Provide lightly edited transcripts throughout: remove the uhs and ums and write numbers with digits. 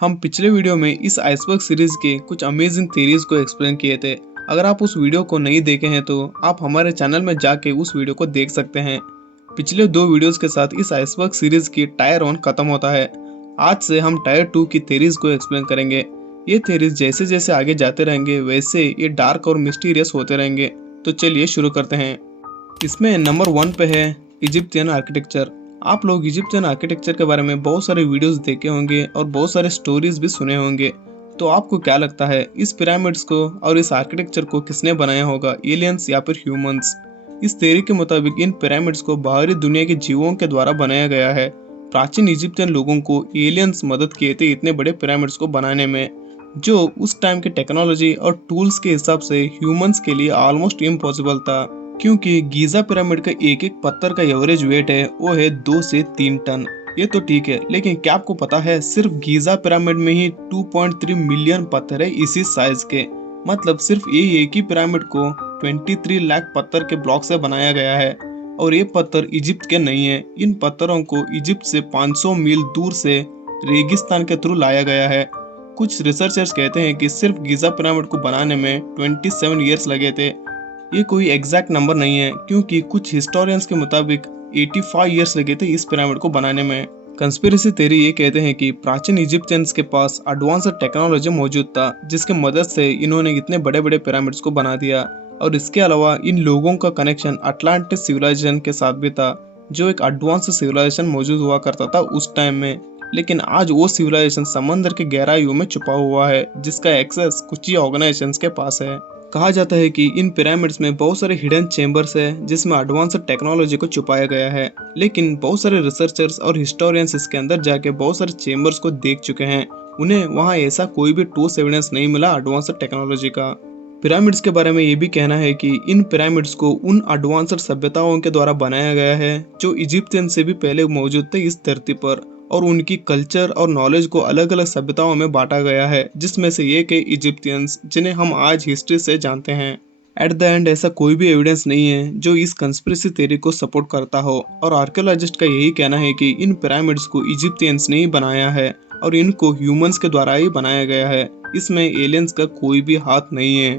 हम पिछले वीडियो में इस आइसबर्ग सीरीज के कुछ अमेजिंग थ्योरीज को एक्सप्लेन किए थे। अगर आप उस वीडियो को नहीं देखे हैं तो आप हमारे चैनल में जाके उस वीडियो को देख सकते हैं। पिछले दो वीडियोस के साथ इस आइसबर्ग सीरीज की टायर 1 खत्म होता है। आज से हम टायर 2 की थ्योरीज को एक्सप्लेन करेंगे। ये थ्योरीज जैसे जैसे आगे जाते रहेंगे वैसे ये डार्क और मिस्टीरियस होते रहेंगे। तो चलिए शुरू करते हैं। इसमें नंबर 1 पे है इजिप्शियन आर्किटेक्चर। आप लोग इजिप्शियन आर्किटेक्चर के बारे में बहुत सारे वीडियोस देखे होंगे और बहुत सारे स्टोरीज भी सुने होंगे। तो आपको क्या लगता है इस पिरामिड्स को और इस आर्किटेक्चर को किसने बनाया होगा, एलियंस या फिर ह्यूमंस? इस थ्योरी के मुताबिक इन पिरामिड्स को बाहरी दुनिया के जीवों के द्वारा बनाया गया है। प्राचीन इजिप्शियन लोगों को एलियंस मदद किए थे इतने बड़े पिरामिड्स को बनाने में, जो उस टाइम के टेक्नोलॉजी और टूल्स के हिसाब से ह्यूमंस के लिए ऑलमोस्ट इम्पॉसिबल था। क्योंकि गीजा पिरामिड का एक एक पत्थर का एवरेज वेट है वो है 2 से 3 टन। ये तो ठीक है, लेकिन क्या आपको पता है सिर्फ गीजा पिरामिड में ही 2.3 मिलियन पत्थर है इसी साइज के। मतलब सिर्फ ये एक ही पिरामिड को 23 लाख पत्थर के ब्लॉक से बनाया गया है। और ये पत्थर इजिप्ट के नहीं है। इन पत्थरों को इजिप्ट से 500 मील दूर से रेगिस्तान के थ्रू लाया गया है। कुछ रिसर्चर्स कहते हैं कि सिर्फ गीजा पिरामिड को बनाने में 27 ईयर्स लगे थे। ये कोई एग्जैक्ट नंबर नहीं है, क्योंकि कुछ हिस्टोरियंस के मुताबिक 85 ईयर्स लगे थे इस पिरामिड को बनाने में। कंस्पिरेसी थ्योरी ये कहते हैं कि प्राचीन इजिप्शियंस के पास एडवांस टेक्नोलॉजी मौजूद था जिसके मदद से इन्होंने इतने बड़े बड़े पिरामिड्स को बना दिया। और इसके अलावा इन लोगों का कनेक्शन अटलांटिस सिविलाइजेशन के साथ भी था, जो एक एडवांस सिविलाइजेशन मौजूद हुआ करता था उस टाइम में। लेकिन आज वो सिविलाइजेशन समंदर के गहराइयों में छुपा हुआ है, जिसका एक्सेस कुछ ही ऑर्गेनाइजेशंस के पास है। कहा जाता है कि इन पिरामिड्स में बहुत सारे हिडन चेम्बर्स है जिसमें एडवांस टेक्नोलॉजी को छुपाया गया है। लेकिन बहुत सारे रिसर्चर्स और हिस्टोरियंस इसके अंदर जाके बहुत सारे चेम्बर्स को देख चुके हैं। उन्हें वहां ऐसा कोई भी ठोस एविडेंस नहीं मिला एडवांस टेक्नोलॉजी का। पिरामिड्स के बारे में ये भी कहना है कि इन पिरामिड्स को उन एडवांस्ड सभ्यताओं के द्वारा बनाया गया है जो इजिप्शियन से भी पहले मौजूद थे इस धरती पर, और उनकी कल्चर और नॉलेज को अलग अलग सभ्यताओं में बांटा गया है, जिसमें से एक है इजिप्शियंस, जिन्हें हम आज हिस्ट्री से जानते हैं। एट द एंड ऐसा कोई भी एविडेंस नहीं है जो इस कंस्पिरेसी थ्योरी को सपोर्ट करता हो, और आर्कियोलॉजिस्ट का यही कहना है कि इन पिरामिड्स को इजिप्शियंस ने ही बनाया है और इनको ह्यूमंस के द्वारा ही बनाया गया है। इसमें एलियंस का कोई भी हाथ नहीं है।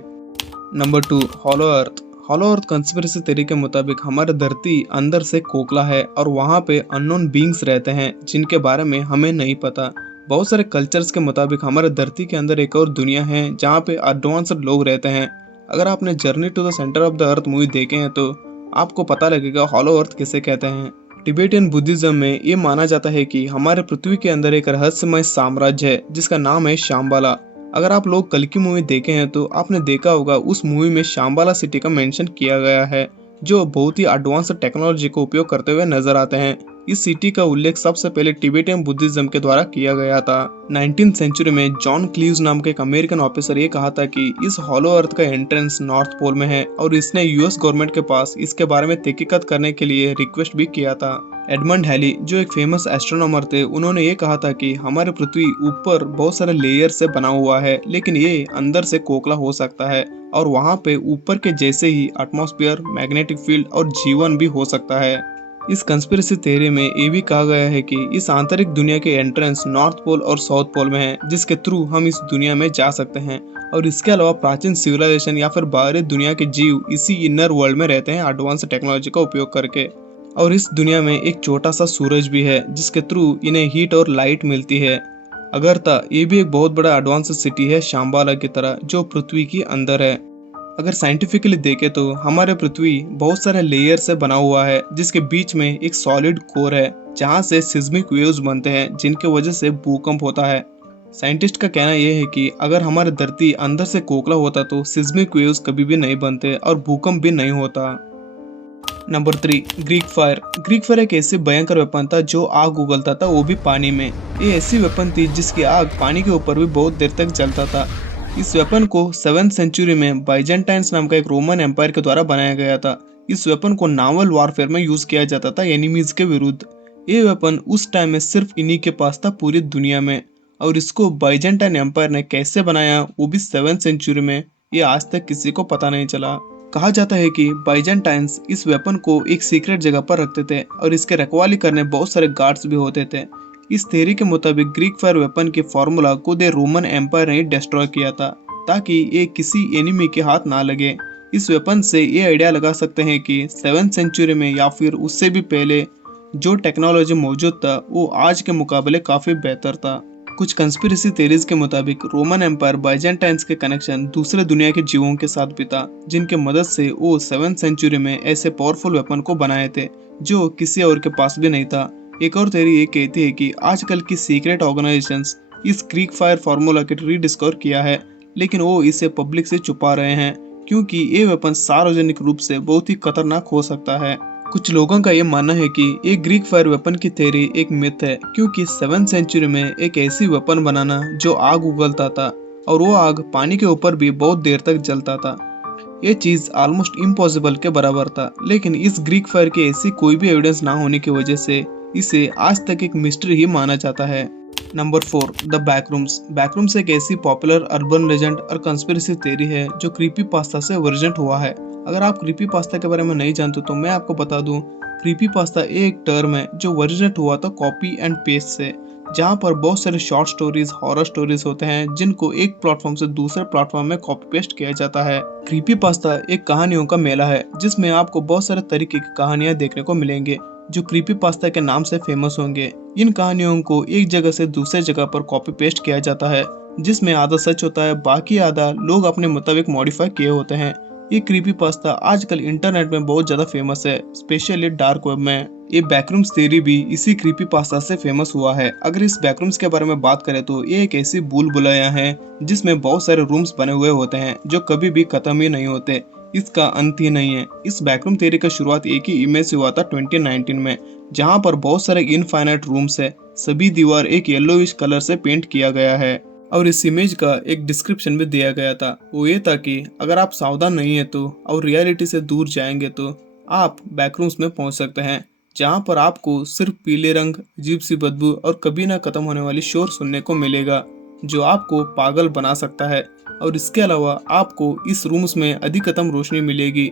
नंबर 2, हॉलो अर्थ। हॉलो अर्थ कंस्पिरेसी थ्योरी के मुताबिक हमारी धरती अंदर से खोखला है और वहाँ पे अननोन बीइंग्स रहते हैं जिनके बारे में हमें नहीं पता। बहुत सारे कल्चर्स के मुताबिक हमारे धरती के अंदर एक और दुनिया है जहाँ पे एडवांस्ड लोग रहते हैं। अगर आपने journey to the centre of the earth movie देखे हैं तो आपको पता लगेगा हॉलो अर्थ किसे कहते हैं। तिबेटियन बुद्धिज्म में ये माना जाता है कि हमारे पृथ्वी के अंदर एक रहस्यमय साम्राज्य है जिसका नाम है शाम्बाला। अगर आप लोग कल की मूवी देखे हैं तो आपने देखा होगा उस मूवी में शाम्बाला सिटी का मेंशन किया गया है, जो बहुत ही एडवांस टेक्नोलॉजी को उपयोग करते हुए नजर आते हैं। इस सिटी का उल्लेख सबसे पहले तिबेटियन बुद्धिज्म के द्वारा किया गया था। 19th सेंचुरी में जॉन क्लीव्स नाम के एक अमेरिकन ऑफिसर ये कहा था कि इस हॉलो अर्थ का एंट्रेंस नॉर्थ पोल में है, और इसने यूएस गवर्नमेंट के पास इसके बारे में तहकीकात करने के लिए रिक्वेस्ट भी किया था। एडमंड हैली जो एक फेमस एस्ट्रोनॉमर थे, उन्होंने ये कहा था कि हमारे पृथ्वी ऊपर बहुत सारे लेयर से बना हुआ है, लेकिन ये अंदर से खोखला हो सकता है और वहाँ पे ऊपर के जैसे ही एटमॉस्फेयर, मैग्नेटिक फील्ड और जीवन भी हो सकता है। इस कंस्पिरेसी थ्योरी में ये भी कहा गया है कि इस आंतरिक दुनिया के एंट्रेंस नॉर्थ पोल और साउथ पोल में है, जिसके थ्रू हम इस दुनिया में जा सकते हैं। और इसके अलावा प्राचीन सिविलाइजेशन या फिर बाहरी दुनिया के जीव इसी इनर वर्ल्ड में रहते हैं एडवांस टेक्नोलॉजी का उपयोग करके। और इस दुनिया में एक छोटा सा सूरज भी है जिसके थ्रू इन्हें हीट और लाइट मिलती है। अगरता ये भी एक बहुत बड़ा एडवांस सिटी है शाम्बाला की तरह, जो पृथ्वी के अंदर है। अगर साइंटिफिकली देखें तो हमारे पृथ्वी बहुत सारे लेयर से बना हुआ है, जिसके बीच में एक सॉलिड कोर है जहां से सिस्मिक वेव्स बनते हैं जिनके वजह से भूकंप होता है। साइंटिस्ट का कहना यह है कि अगर हमारी धरती अंदर से खोखला होता तो सिस्मिक वेव्स कभी भी नहीं बनते और भूकंप भी नहीं होता। Number 3, Greek fire. Greek fire एक ऐसी भयंकर वेपन था जो आग उगलता था, वो भी पानी में। ये ऐसी वेपन थी जिसकी आग पानी के ऊपर भी बहुत देर तक जलता था। इस वेपन को 7th सेंचुरी में बाइजेंटाइन्स नाम का एक रोमन एम्पायर के द्वारा बनाया गया था। इस वेपन को नावल वॉरफेयर में यूज किया जाता था एनिमीज के विरुद्ध। ये वेपन उस टाइम में सिर्फ इन्हीं के पास था पूरी दुनिया में, और इसको बाइजेंटाइन एम्पायर ने कैसे बनाया वो भी 7th सेंचुरी में, ये आज तक किसी को पता नहीं चला। कहा जाता है कि बाइजेंटाइन्स इस वेपन को एक सीक्रेट जगह पर रखते थे और इसके रखवाली करने बहुत सारे गार्ड्स भी होते थे। इस थ्योरी के मुताबिक ग्रीक फायर वेपन के फॉर्मूला खुद रोमन एम्पायर ने डिस्ट्रॉय किया था ताकि ये किसी एनिमी के हाथ ना लगे। इस वेपन से ये आइडिया लगा सकते हैं कि 7th सेंचुरी में या फिर उससे भी पहले जो टेक्नोलॉजी मौजूद था वो आज के मुकाबले काफी बेहतर था। कुछ कंस्पिरेसी थ्योरीज के मुताबिक रोमन एम्पायर बाइजेंटाइंस के कनेक्शन दूसरे दुनिया के जीवों के साथ भी था, जिनके मदद से वो 7th सेंचुरी में ऐसे पावरफुल वेपन को बनाए थे जो किसी और के पास भी नहीं था। एक और थ्योरी ये कहती है कि आजकल की सीक्रेट ऑर्गेनाइजेशंस इस ग्रीक फायर फार्मूला के रीडिस्कवर किया है, लेकिन वो इसे पब्लिक से छुपा रहे हैं क्योंकि ये वेपन सार्वजनिक रूप से बहुत ही खतरनाक हो सकता है। कुछ लोगों का ये मानना है कि ये ग्रीक फायर वेपन की थ्योरी एक मिथ है, क्योंकि 7th सेंचुरी में एक ऐसी वेपन बनाना जो आग उगलता था और वो आग पानी के ऊपर भी बहुत देर तक जलता था, ये चीज ऑलमोस्ट इम्पॉसिबल के बराबर था। लेकिन इस ग्रीक फायर की ऐसी कोई भी एविडेंस ना होने की वजह से इसे आज तक एक मिस्ट्री ही माना जाता है। Number 4, the बैकरूम्स। बैकरूम्स एक ऐसी पॉपुलर अर्बन लेजेंड और कंस्पिरेसी थ्योरी है जो क्रीपी पास्ता से वर्जेंट हुआ है। अगर आप क्रीपी पास्ता के बारे में नहीं जानते तो मैं आपको बता दूं, क्रीपी पास्ता एक टर्म है जो वर्जेंट हुआ था कॉपी एंड पेस्ट से, जहां पर बहुत सारे शॉर्ट स्टोरीज, हॉरर स्टोरीज होते हैं जिनको एक प्लेटफॉर्म से दूसरे प्लेटफॉर्म में कॉपी पेस्ट किया जाता है। क्रीपी पास्ता एक कहानियों का मेला है जिसमें आपको बहुत सारे तरीके की कहानियां देखने को मिलेंगे जो क्रीपी पास्ता के नाम से फेमस होंगे। इन कहानियों को एक जगह से दूसरे जगह पर कॉपी पेस्ट किया जाता है, जिसमें आधा सच होता है, बाकी आधा लोग अपने मुताबिक मॉडिफाई किए होते हैं। ये क्रीपी पास्ता आजकल इंटरनेट में बहुत ज्यादा फेमस है, स्पेशली डार्क वेब में। ये बैकरूम्स थ्योरी भी इसी क्रीपी पास्ता से फेमस हुआ है। अगर इस बैकरूम्स के बारे में बात करें तो ये एक ऐसी भूल भुलैया है जिसमें बहुत सारे रूम्स बने हुए होते हैं जो कभी भी खत्म ही नहीं होते, इसका अंत ही नहीं है। इस बैकरूम थ्योरी का शुरुआत एक ही इमेज से हुआ था 2019 में, जहां पर बहुत सारे इनफाइनाइट रूम्स है, सभी दीवार एक येलोइश कलर से पेंट किया गया है और इस इमेज का एक डिस्क्रिप्शन भी दिया गया था। वो ये था कि अगर आप सावधान नहीं है तो और रियलिटी से दूर जाएंगे तो आप बैकरूम्स में पहुंच सकते हैं, जहां पर आपको सिर्फ पीले रंग, अजीब सी बदबू और कभी ना खत्म होने वाली शोर सुनने को मिलेगा जो आपको पागल बना सकता है। और इसके अलावा आपको इस रूम्स में अधिकतम रोशनी मिलेगी।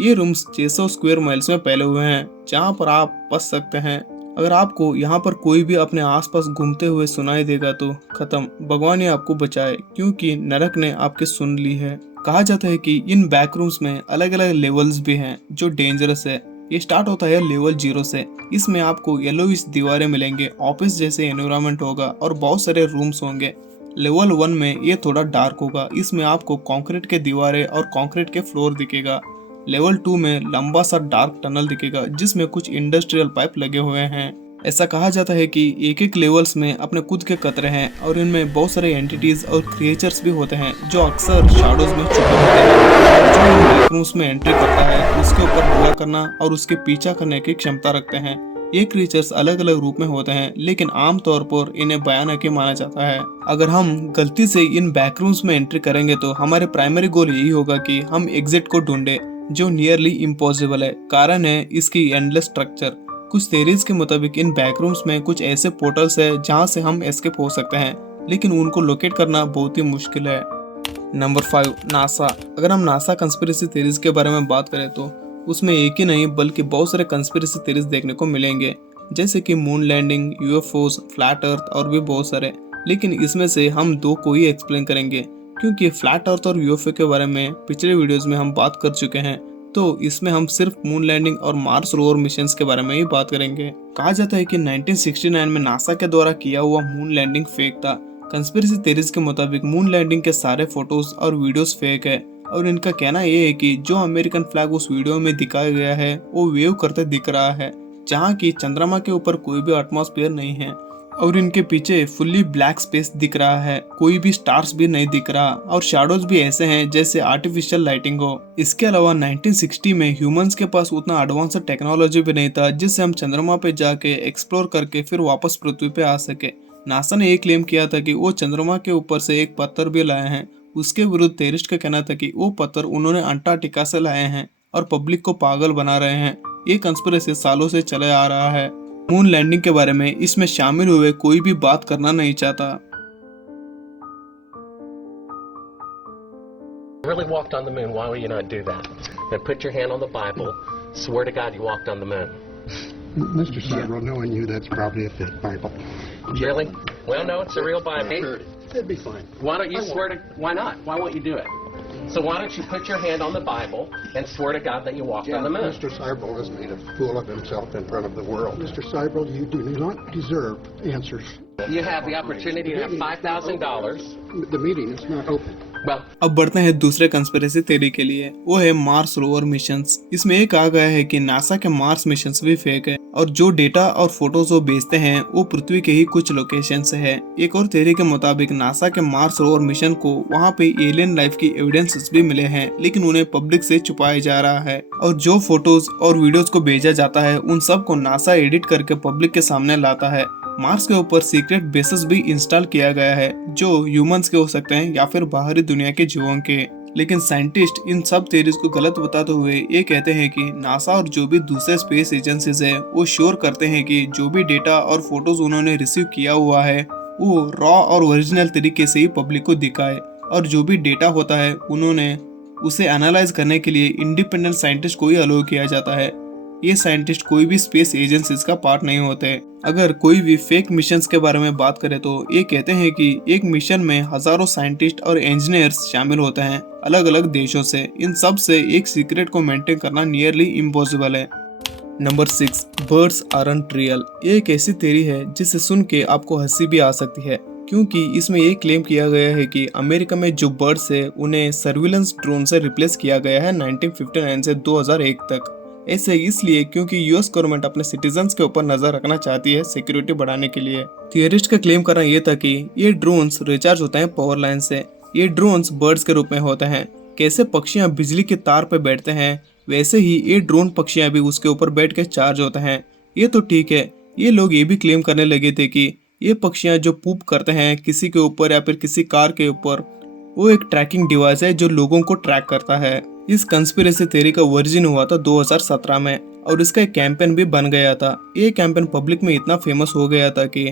ये रूम्स 600 स्क्वायर माइल्स में फैले हुए हैं जहां पर आप बच सकते हैं। अगर आपको यहाँ पर कोई भी अपने आसपास घूमते हुए सुनाई देगा तो खत्म, भगवान ही आपको बचाए, क्योंकि नरक ने आपकी सुन ली है। कहा जाता है कि इन बैकरूम्स में अलग अलग लेवल्स भी हैं जो डेंजरस है। ये स्टार्ट होता है लेवल 0 से। इसमें आपको येलोइश दीवारें मिलेंगे, ऑफिस जैसे एनवायरनमेंट होगा और बहुत सारे रूम्स होंगे। लेवल 1 में ये थोड़ा डार्क होगा, इसमें आपको कंक्रीट के दीवारें और कंक्रीट के फ्लोर दिखेगा। लेवल 2 में लंबा सा डार्क टनल दिखेगा जिसमें कुछ इंडस्ट्रियल पाइप लगे हुए हैं। ऐसा कहा जाता है कि एक एक लेवल्स में अपने खुद के खतरे हैं और इनमें बहुत सारे एंटिटीज और क्रिएचर्स भी होते हैं जो अक्सर शैडोज में छुपे होते हैं। जो इन बैकरूम्स में एंट्री करता है उसके ऊपर हमला करना और उसके पीछा करने की क्षमता रखते हैं। ये क्रिएचर्स अलग अलग रूप में होते हैं, लेकिन आमतौर पर इन्हें भयानक ही माना जाता है। अगर हम गलती से इन बैकरूम्स में एंट्री करेंगे तो हमारे प्राइमरी गोल यही होगा कि हम एग्जिट को ढूंढे, जो नियरली इम्पॉसिबल है। कारण है इसकी एंडलेस स्ट्रक्चर। कुछ थ्योरीज के मुताबिक इन बैकरूम्स में कुछ ऐसे पोर्टल्स है जहां से हम एस्केप हो सकते हैं, लेकिन उनको लोकेट करना बहुत ही मुश्किल है। Number 5, NASA. अगर हम नासा कंस्पिरेसी थ्योरीज के बारे में बात करें तो उसमें एक ही नहीं बल्कि बहुत सारे कंस्पिरेसी थ्योरीज देखने को मिलेंगे, जैसे कि moon landing, UFOs, flat earth और भी बहुत सारे। लेकिन इसमें से हम 2 को ही एक्सप्लेन करेंगे, क्योंकि फ्लैट अर्थ और यूएफओ के बारे में पिछले वीडियोस में हम बात कर चुके हैं, तो इसमें हम सिर्फ मून लैंडिंग और मार्स रोवर मिशंस के बारे में ही बात करेंगे। कहा जाता है कि 1969 में नासा के द्वारा किया हुआ मून लैंडिंग फेक था। कंस्पिरेसी थ्योरीज के मुताबिक मून लैंडिंग के सारे फोटोज और वीडियोस फेक है और इनका कहना यह है कि जो अमेरिकन फ्लैग उस वीडियो में दिखाया गया है वो वेव करते दिख रहा है, जहाँ की चंद्रमा के ऊपर कोई भी एटमॉस्फेयर नहीं है और इनके पीछे फुल्ली ब्लैक स्पेस दिख रहा है, कोई भी स्टार्स भी नहीं दिख रहा और शैडोज भी ऐसे हैं जैसे आर्टिफिशियल लाइटिंग हो। इसके अलावा 1960 में ह्यूमंस के पास उतना एडवांस टेक्नोलॉजी भी नहीं था जिससे हम चंद्रमा पे जाके एक्सप्लोर करके फिर वापस पृथ्वी पे आ सके। नासा ने एक क्लेम किया था कि वो चंद्रमा के ऊपर से एक पत्थर भी लाए हैं। उसके विरुद्ध थ्योरिस्ट का कहना था कि वो पत्थर उन्होंने अंटार्कटिका से लाए हैं और पब्लिक को पागल बना रहे हैं। ये कंस्पिरेसी सालों से चले आ रहा है। मून लैंडिंग के बारे में इसमें शामिल हुए कोई भी बात करना नहीं चाहता। Really walked on the moon, why would you not do that? Then put your hand on the Bible, swear to God you walked on the moon. Mr. Cyril, knowing you, that's probably a fake Bible. Really? Well, no, it's a real Bible. It'd be fine. Why don't you swear to? Why not? Why won't you do it? So why don't you put your hand on the Bible and swear to God that you walked on the moon? Mr. Seibel has made a fool of himself in front of the world. Mr. Seibel, you do not deserve answers. You have the opportunity to have $5,000. The meeting is not open. Well, अब बढ़ते हैं दूसरे conspiracy theory के लिए, वो है Mars rover missions. इसमें ये कहा गया है कि नासा के मार्स मिशंस भी फेक है और जो डेटा और फोटोज वो भेजते हैं वो पृथ्वी के ही कुछ लोकेशन से है। एक और थ्योरी के मुताबिक नासा के मार्स रोवर मिशन को वहाँ पे एलियन लाइफ की एविडेंसेस भी मिले हैं, लेकिन उन्हें पब्लिक से छुपाया जा रहा है। और जो फोटोज और वीडियोज को भेजा जाता है उन सब को नासा एडिट करके पब्लिक के सामने लाता है। मार्स के ऊपर सीक्रेट बेसेस भी इंस्टॉल किया गया है जो ह्यूमंस के हो सकते हैं या फिर बाहरी दुनिया के जीवों के। लेकिन साइंटिस्ट इन सब थ्योरीज को गलत बताते हुए ये कहते हैं कि नासा और जो भी दूसरे स्पेस एजेंसीज है वो श्योर करते हैं कि जो भी डेटा और फोटोज उन्होंने रिसीव किया हुआ है वो रॉ और ओरिजिनल तरीके से ही पब्लिक को दिखाए, और जो भी डेटा होता है उन्होंने उसे एनालाइज करने के लिए इंडिपेंडेंट साइंटिस्ट को ही अलाउ किया जाता है। ये साइंटिस्ट कोई भी स्पेस एजेंसीज का पार्ट नहीं होते। अगर कोई भी फेक मिशंस के बारे में बात करें तो ये कहते हैं कि एक मिशन में हजारों साइंटिस्ट और इंजीनियर्स शामिल होते हैं अलग अलग देशों से। इन सब से एक सीक्रेट को मेंटेन करना नियरली इम्पॉसिबल है। Number 6, birds aren't real. ये एक ऐसी थ्योरी है जिसे सुन के आपको हंसी भी आ सकती है, क्योंकि इसमें ये क्लेम किया गया है कि अमेरिका में जो बर्ड्स है उन्हें सर्विलेंस ड्रोन से रिप्लेस किया गया है 1959 से 2001 तक। ऐसे इसलिए क्योंकि यूएस गवर्नमेंट अपने सिटीजन्स के ऊपर नजर रखना चाहती है सिक्योरिटी बढ़ाने के लिए। थियरिस्ट का क्लेम करना यह था कि ये ड्रोन्स रिचार्ज होते हैं पावर लाइन से। ये ड्रोन्स बर्ड्स के रूप में होते हैं। कैसे पक्षियां बिजली के तार पे बैठते हैं वैसे ही ये ड्रोन पक्षियां भी उसके ऊपर बैठ के चार्ज होते हैं। ये तो ठीक है, ये लोग ये भी क्लेम करने लगे थे कि ये पक्षियां जो पूप करते हैं किसी के ऊपर या फिर किसी कार के ऊपर, वो एक ट्रैकिंग डिवाइस है जो लोगों को ट्रैक करता है। इस कंस्पिरेसी थ्योरी का वर्जिन हुआ था 2017 में और इसका एक कैंपेन भी बन गया था। ये कैंपेन पब्लिक में इतना फेमस हो गया था कि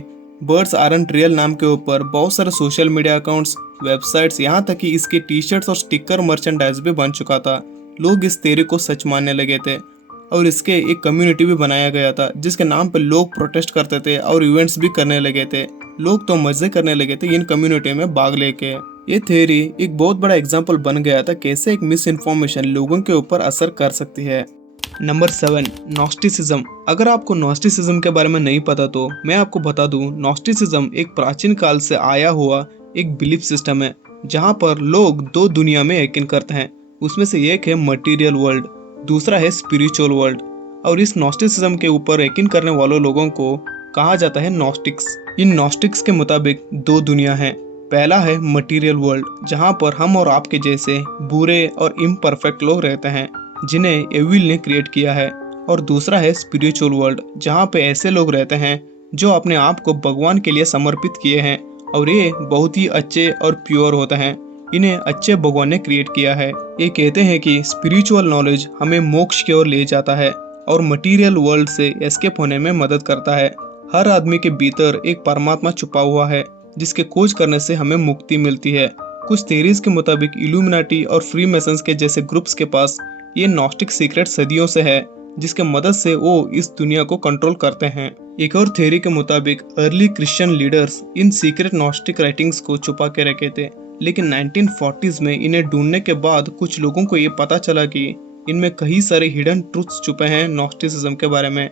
बर्ड्स आरंट रियल नाम के ऊपर बहुत सारे सोशल मीडिया अकाउंट्स, वेबसाइट्स, यहाँ तक कि इसके टी शर्ट्स और स्टिकर मर्चेंडाइज भी बन चुका था। लोग इस थ्योरी को सच मानने लगे थे और इसके एक कम्युनिटी भी बनाया गया था जिसके नाम पर लोग प्रोटेस्ट करते थे और इवेंट्स भी करने लगे थे। लोग तो मजे करने लगे थे इन कम्युनिटी में भाग लेके। ये थ्योरी एक बहुत बड़ा एग्जाम्पल बन गया था कैसे एक मिस इन्फॉर्मेशन लोगों के ऊपर असर कर सकती है। नंबर 7, नॉस्टिसिज्म। अगर आपको नॉस्टिसिज्म के बारे में नहीं पता तो मैं आपको बता दूं, नॉस्टिसिज्म एक प्राचीन काल से आया हुआ एक बिलीफ सिस्टम है जहां पर लोग दो दुनिया में यकीन करते हैं। उसमें से एक है मटीरियल वर्ल्ड, दूसरा है स्पिरिचुअल वर्ल्ड। और इस नॉस्टिसिज्म के ऊपर यकीन करने वालों लोगों को कहा जाता है नॉस्टिक्स। इन नॉस्टिक्स के मुताबिक दो दुनिया है। पहला है मटीरियल वर्ल्ड जहां पर हम और आपके जैसे बुरे और इम्परफेक्ट लोग रहते हैं जिन्हें एविल ने क्रिएट किया है। और दूसरा है स्पिरिचुअल वर्ल्ड जहां पे ऐसे लोग रहते हैं जो अपने आप को भगवान के लिए समर्पित किए हैं और ये बहुत ही अच्छे और प्योर होते हैं। इन्हें अच्छे भगवान ने क्रिएट किया है। ये कहते हैं कि स्पिरिचुअल नॉलेज हमें मोक्ष की ओर ले जाता है और मटीरियल वर्ल्ड से एस्केप होने में मदद करता है। हर आदमी के भीतर एक परमात्मा छुपा हुआ है जिसके खोज करने से हमें मुक्ति मिलती है। कुछ थ्योरीज के मुताबिक इल्यूमिनाटी और फ्री मेसन्स के जैसे ग्रुप्स के पास ये नॉस्टिक सीक्रेट सदियों से है जिसके मदद से वो इस दुनिया को कंट्रोल करते हैं। एक और थ्योरी के मुताबिक early Christian leaders in secret gnostic writings को छुपा के रखे थे, लेकिन 1940s में इन्हें ढूंढने के बाद कुछ लोगों को ये पता चला कि इनमें कई सारे हिडन ट्रूथ्स छुपे हैं नॉस्टिसिज्म के बारे में।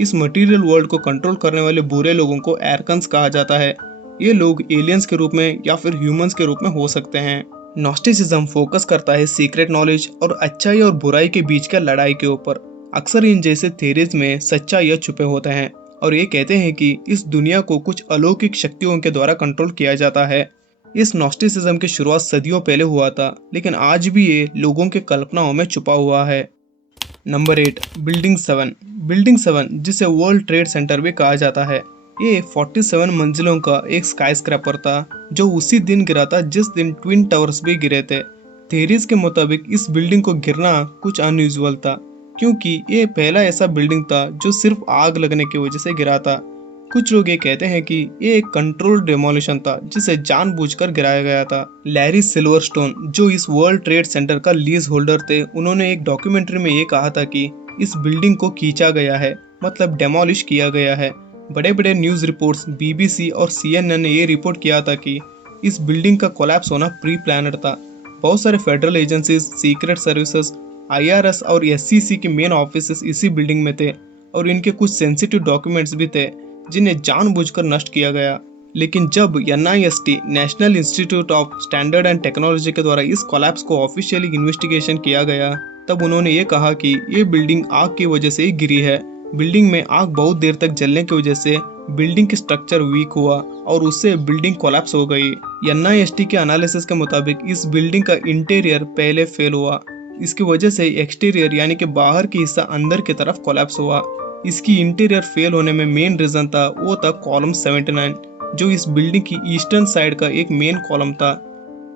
इस मटीरियल वर्ल्ड को कंट्रोल करने वाले बुरे लोगों को एरकन्स कहा जाता है। ये लोग एलियंस के रूप में या फिर ह्यूमंस के रूप में हो सकते हैं। नॉस्टिसिज्म फोकस करता है सीक्रेट नॉलेज और अच्छाई और बुराई के बीच का लड़ाई के ऊपर। अक्सर इन जैसे थ्योरीज में सच्चाई छुपे होते हैं और ये कहते हैं कि इस दुनिया को कुछ अलौकिक शक्तियों के द्वारा कंट्रोल किया जाता है। इस नॉस्टिसिज्म की शुरुआत सदियों पहले हुआ था, लेकिन आज भी ये लोगों के कल्पनाओं में छुपा हुआ है। Number 8, building 7। बिल्डिंग 7 जिसे वर्ल्ड ट्रेड सेंटर भी कहा जाता है, ये 47 मंजिलों का एक स्काईस्क्रैपर था जो उसी दिन गिरा था जिस दिन ट्विन टावर्स भी गिरे थे। थ्योरीज के मुताबिक इस बिल्डिंग को गिरना कुछ अनयूजुअल था क्योंकि ये पहला ऐसा बिल्डिंग था जो सिर्फ आग लगने की वजह से गिरा था। कुछ लोग ये कहते हैं कि ये एक कंट्रोल्ड डेमोलिशन था जिसे जानबूझकर गिराया गया था। लैरी सिल्वरस्टोन जो इस वर्ल्ड ट्रेड सेंटर का लीज होल्डर थे, उन्होंने एक डॉक्यूमेंट्री में ये कहा था कि इस बिल्डिंग को खींचा गया है, मतलब डेमोलिश किया गया है। बड़े बड़े न्यूज़ रिपोर्ट्स बीबीसी और CNN ने ये रिपोर्ट किया था कि इस बिल्डिंग का कोलैप्स होना प्री प्लानड था। बहुत सारे federal agencies, secret services, IRS और SEC के मेन ऑफिस इसी बिल्डिंग में थे और इनके कुछ सेंसिटिव डॉक्यूमेंट्स भी थे जिन्हें जानबूझकर नष्ट किया गया। लेकिन जब NIST national institute of standard and technology के द्वारा इस कोलैप्स को ऑफिशियली इन्वेस्टिगेशन किया गया, तब उन्होंने ये कहा कि ये बिल्डिंग आग की वजह से ही गिरी है। बिल्डिंग में आग बहुत देर तक जलने की वजह से बिल्डिंग की स्ट्रक्चर वीक हुआ और उससे बिल्डिंग कोलैप्स हो गई। NIST के एनालिसिस के मुताबिक इस बिल्डिंग का इंटीरियर पहले फेल हुआ। इसकी वजह से एक्सटीरियर यानी कि बाहर की हिस्सा अंदर की तरफ कोलैप्स हुआ। इसकी इंटीरियर फेल होने में मेन रीजन था वो था कॉलम 79, जो इस बिल्डिंग की ईस्टर्न साइड का एक मेन कॉलम था।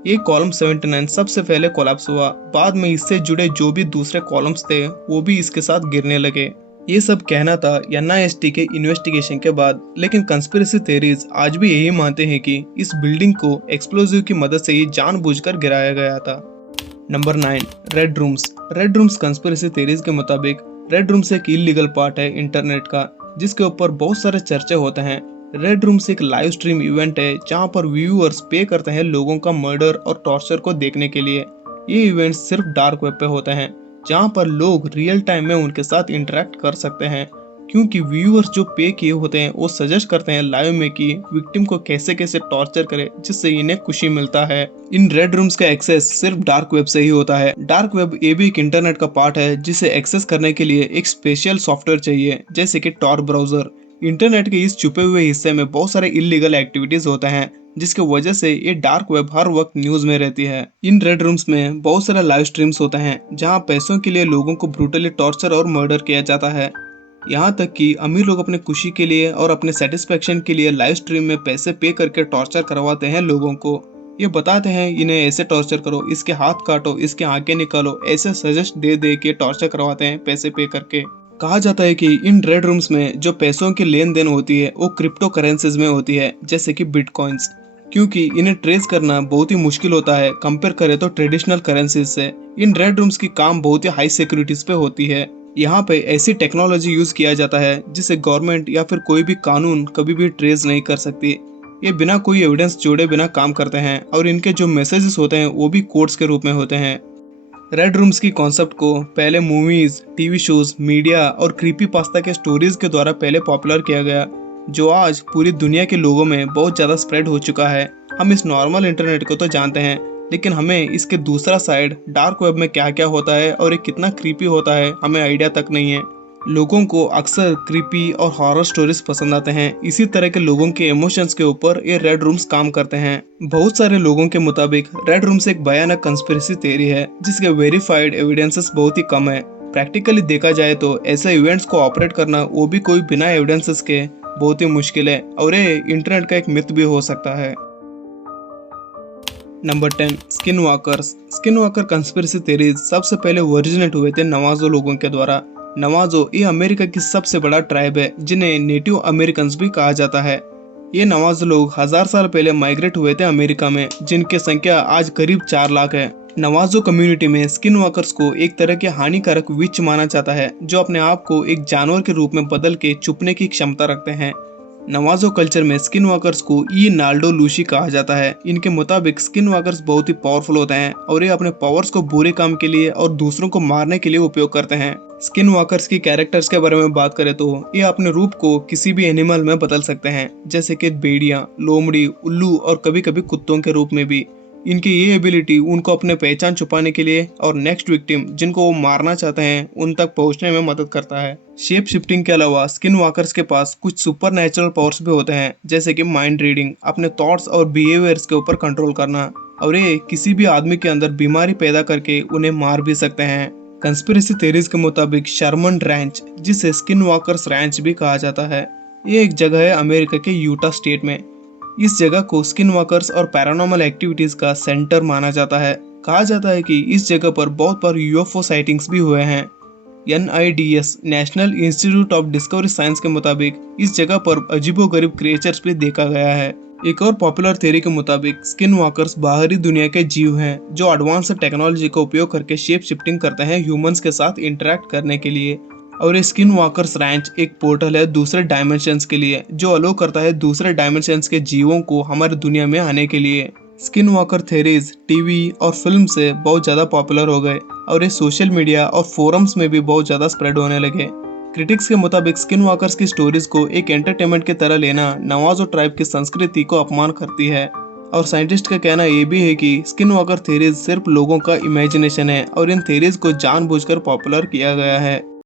ये कॉलम 79 सबसे पहले कोलैप्स हुआ। बाद में इससे जुड़े जो भी दूसरे कॉलम्स थे वो भी इसके साथ गिरने लगे। ये सब कहना था NIST के इन्वेस्टिगेशन के बाद, लेकिन कंस्पिरेसी थ्योरीज आज भी यही मानते हैं कि इस बिल्डिंग को एक्सप्लोजिव की मदद से ही जानबूझकर गिराया गया था। Number 9, red rooms. Red rooms conspiracy theories के मुताबिक रेड रूम्स एक इलीगल पार्ट है इंटरनेट का, जिसके ऊपर बहुत सारे चर्चे होते हैं। रेड रूम्स एक लाइव स्ट्रीम इवेंट है जहां पर व्यूअर्स पे करते हैं लोगों का मर्डर और टॉर्चर को देखने के लिए। ये इवेंट्स सिर्फ डार्क वेब पे होते हैं, जहां पर लोग रियल टाइम में उनके साथ इंटरेक्ट कर सकते हैं, क्योंकि व्यूअर्स जो पे किए होते हैं वो सजेस्ट करते हैं लाइव में कि विक्टिम को कैसे कैसे टॉर्चर करे, जिससे इन्हें खुशी मिलता है। इन रेड रूम्स का एक्सेस सिर्फ डार्क वेब से ही होता है। डार्क वेब ये भी एक इंटरनेट का पार्ट है जिसे एक्सेस करने के लिए एक स्पेशल सॉफ्टवेयर चाहिए, जैसे कि टॉर ब्राउजर। इंटरनेट के इस छुपे हुए हिस्से में बहुत सारे इलीगल एक्टिविटीज होते हैं, जिसकी वजह से ये डार्क वेब हर वक्त न्यूज में रहती है। इन रेड रूम्स में बहुत सारे लाइव स्ट्रीम्स होते हैं जहां पैसों के लिए लोगों को ब्रूटली टॉर्चर और मर्डर किया जाता है। यहाँ तक कि अमीर लोग अपने खुशी के लिए और अपने सेटिस्फेक्शन के लिए लाइव स्ट्रीम में पैसे पे करके टॉर्चर करवाते हैं लोगों को। ये बताते हैं इन्हें ऐसे टॉर्चर करो, इसके हाथ काटो, इसके आंखें निकालो, ऐसे सजेस्ट दे के टॉर्चर करवाते हैं पैसे पे करके। कहा जाता है कि इन रेड रूम्स में जो पैसों की लेन देन होती है वो क्रिप्टो करेंसीज में होती है, जैसे कि बिटकॉइंस, क्योंकि इन्हें ट्रेस करना बहुत ही मुश्किल होता है कंपेयर करें तो ट्रेडिशनल करेंसीज से। इन रेड रूम्स की काम बहुत ही हाई सिक्योरिटीज पे होती है। यहाँ पे ऐसी टेक्नोलॉजी यूज किया जाता है जिसे गवर्नमेंट या फिर कोई भी कानून कभी भी ट्रेस नहीं कर सकती। ये बिना कोई एविडेंस जोड़े बिना काम करते हैं और इनके जो मैसेजेस होते हैं वो भी कोड्स के रूप में होते हैं। रेड रूम्स की कॉन्सेप्ट को पहले मूवीज, टीवी शोज, मीडिया और क्रीपी पास्ता के स्टोरीज के द्वारा पहले पॉपुलर किया गया, जो आज पूरी दुनिया के लोगों में बहुत ज्यादा स्प्रेड हो चुका है। हम इस नॉर्मल इंटरनेट को तो जानते हैं, लेकिन हमें इसके दूसरा साइड डार्क वेब में क्या क्या होता है और ये कितना क्रीपी होता है हमें आइडिया तक नहीं है। लोगों को अक्सर क्रीपी और हॉरर स्टोरीज पसंद आते हैं। इसी तरह के लोगों के इमोशंस के ऊपर ये रेड रूम्स काम करते हैं। बहुत सारे लोगों के मुताबिक रेड रूम्स एक भयानक कंस्पिरेसी थ्योरी है जिसके वेरीफाइड एविडेंसेस बहुत ही कम है। प्रैक्टिकली देखा जाए तो ऐसे इवेंट्स को ऑपरेट करना, वो भी कोई बिना एविडेंसेस के, बहुत ही मुश्किल है और ये इंटरनेट का एक मिथ भी हो सकता है। Number 10, skin walkers. Skin walker conspiracy theories सबसे पहले ओरिजिनेट हुए थे नवाजो लोगों के द्वारा। नवाजो ये अमेरिका की सबसे बड़ा ट्राइब है जिन्हें नेटिव अमेरिकन भी कहा जाता है। ये नवाजो लोग 1000 साल पहले माइग्रेट हुए थे अमेरिका में, जिनकी संख्या आज करीब 4 लाख है। नवाजो कम्युनिटी में स्किन वॉकर्स को एक तरह के हानिकारक विच माना जाता है जो अपने आप को एक जानवर के रूप में बदल के छुपने की क्षमता रखते हैं। नवाजो कल्चर में स्किन वॉकर्स को ई नाल्डो लूशी कहा जाता है। इनके मुताबिक स्किन वॉकर्स बहुत ही पावरफुल होते हैं और ये अपने पावर्स को बुरे काम के लिए और दूसरों को मारने के लिए उपयोग करते हैं। स्किन वॉकर्स की कैरेक्टर्स के बारे में बात करें तो ये अपने रूप को किसी भी एनिमल में बदल सकते हैं, जैसे कि भेड़िया, लोमड़ी, उल्लू और कभी कभी कुत्तों के रूप में भी। इनकी ये एबिलिटी उनको अपने पहचान छुपाने के लिए और नेक्स्ट विक्टिम जिनको वो मारना चाहते हैं उन तक पहुंचने में मदद करता है। शेप शिफ्टिंग के अलावा स्किन वॉकर्स के पास कुछ सुपर नेचुरल पावर्स भी होते हैं, जैसे कि माइंड रीडिंग, अपने थॉट्स और बिहेवियर्स के ऊपर कंट्रोल करना, और ये किसी भी आदमी के अंदर बीमारी पैदा करके उन्हें मार भी सकते हैं। कंस्पिरेसी थ्योरीज के मुताबिक शर्मन रैंच, जिसे स्किन वॉकर्स रैंच भी कहा जाता है, ये एक जगह है अमेरिका के यूटा स्टेट में। इस जगह को स्किन वॉकर्स और पैरानॉर्मल एक्टिविटीज का सेंटर माना जाता है। कहा जाता है कि इस जगह पर बहुत बार UFO साइटिंग्स भी हुए हैं। NIDS national institute of discovery science के मुताबिक इस जगह पर अजीबोगरीब क्रिएचर्स भी देखा गया है। एक और पॉपुलर थ्योरी के मुताबिक स्किन वॉकर्स बाहरी दुनिया के जीव हैं जो एडवांस टेक्नोलॉजी का उपयोग करके शेप शिफ्टिंग करते हैं ह्यूमंस के साथ इंटरेक्ट करने के लिए। और ये स्किन वॉकर्स रैंच एक पोर्टल है दूसरे डायमेंशंस के लिए, जो अलो करता है दूसरे डायमेंशंस के जीवों को हमारी दुनिया में आने के लिए। स्किन वॉकर थेरीज टीवी और फिल्म से बहुत ज़्यादा पॉपुलर हो गए और ये सोशल मीडिया और फोरम्स में भी बहुत ज़्यादा स्प्रेड होने लगे। क्रिटिक्स के मुताबिक स्किन वॉकर्स की स्टोरीज को एक एंटरटेनमेंट की तरह लेना नवाजो ट्राइब की संस्कृति को अपमान करती है। और साइंटिस्ट का कहना ये भी है कि स्किन वॉकर थेरीज सिर्फ लोगों का इमेजिनेशन है और इन थेरीज को जानबूझकर पॉपुलर किया गया है।